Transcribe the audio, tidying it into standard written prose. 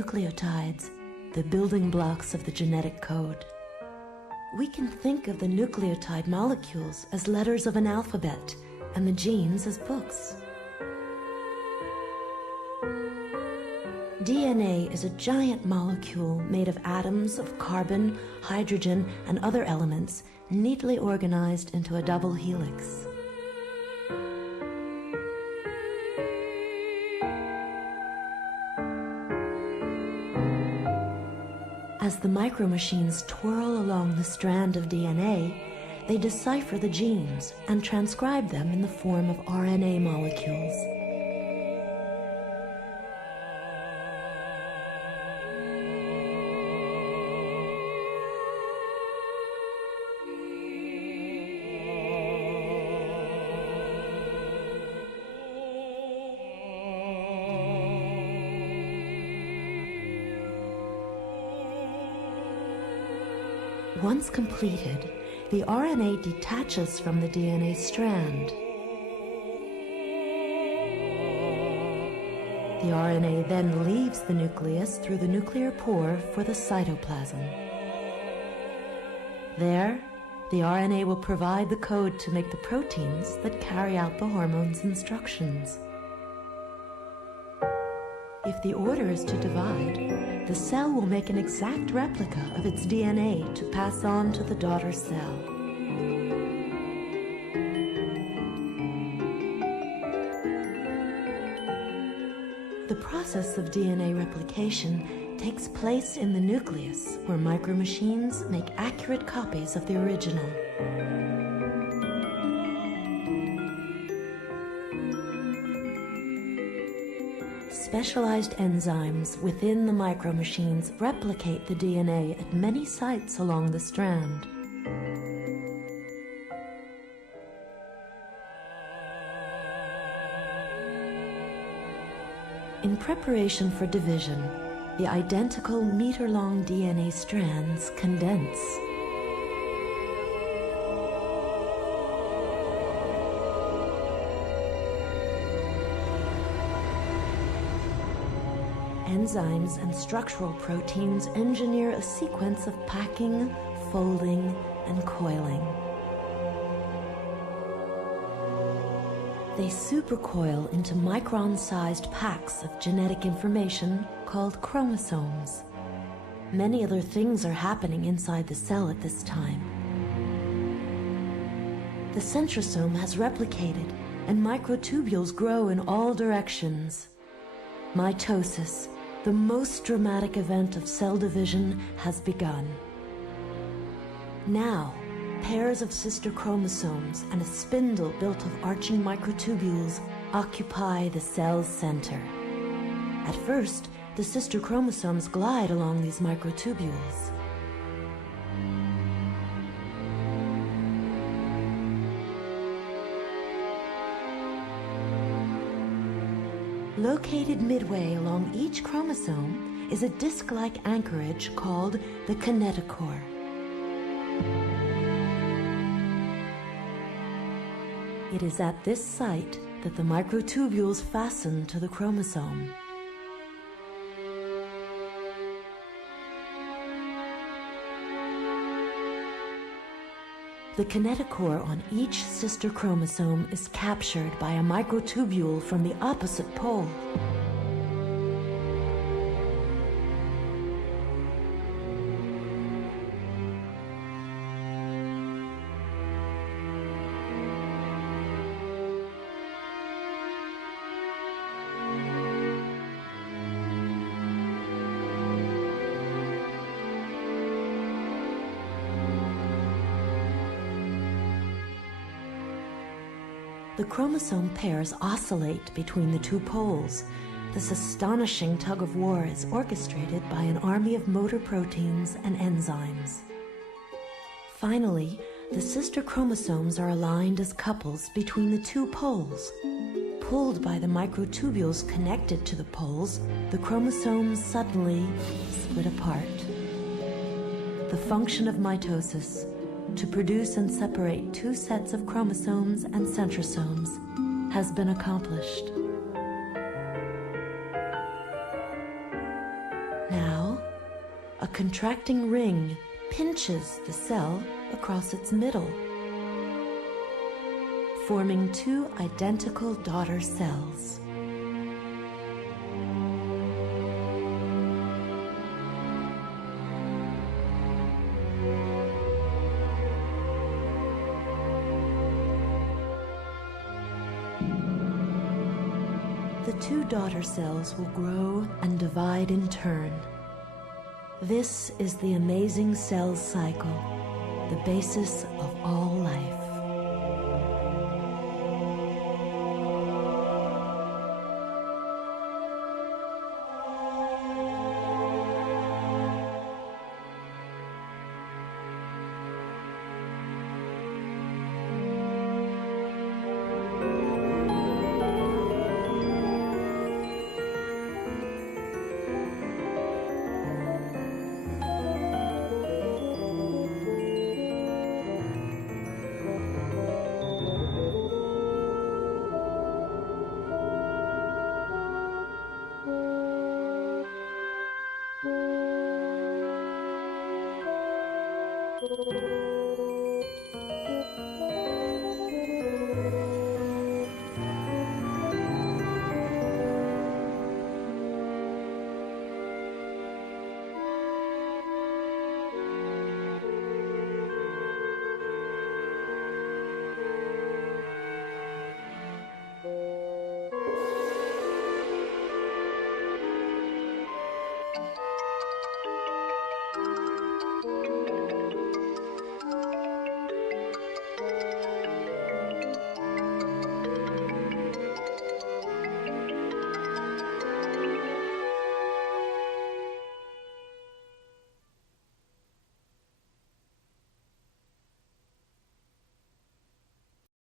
Nucleotides, the building blocks of the genetic code. We can think of the nucleotide molecules as letters of an alphabet and the genes as books. DNA is a giant molecule made of atoms of carbon, hydrogen, and other elements neatly organized into a double helix. As the micromachines twirl along the strand of DNA, they decipher the genes and transcribe them in the form of RNA molecules. Once completed, the RNA detaches from the DNA strand. The RNA then leaves the nucleus through the nuclear pore for the cytoplasm. There, the RNA will provide the code to make the proteins that carry out the hormone's instructions. If the order is to divide, the cell will make an exact replica of its DNA to pass on to the daughter cell. The process of DNA replication takes place in the nucleus, where micromachines make accurate copies of the original. Specialized enzymes within the micromachines replicate the DNA at many sites along the strand. In preparation for division, the identical meter-long DNA strands condense. Enzymes and structural proteins engineer a sequence of packing, folding, and coiling. They supercoil into micron-sized packs of genetic information called chromosomes. Many other things are happening inside the cell at this time. The centrosome has replicated, and microtubules grow in all directions. Mitosis, the most dramatic event of cell division, has begun. Now, pairs of sister chromosomes and a spindle built of arching microtubules occupy the cell's center. At first, the sister chromosomes glide along these microtubules. Located midway along each chromosome is a disc-like anchorage called the kinetochore. It is at this site that the microtubules fasten to the chromosome. The kinetochore on each sister chromosome is captured by a microtubule from the opposite pole. The chromosome pairs oscillate between the two poles. This astonishing tug-of-war is orchestrated by an army of motor proteins and enzymes. Finally, the sister chromosomes are aligned as couples between the two poles. Pulled by the microtubules connected to the poles, the chromosomes suddenly split apart. The function of mitosis, to produce and separate two sets of chromosomes and centrosomes, has been accomplished. Now, a contracting ring pinches the cell across its middle, forming two identical daughter cells. The two daughter cells will grow and divide in turn. This is the amazing cell cycle, the basis of all life.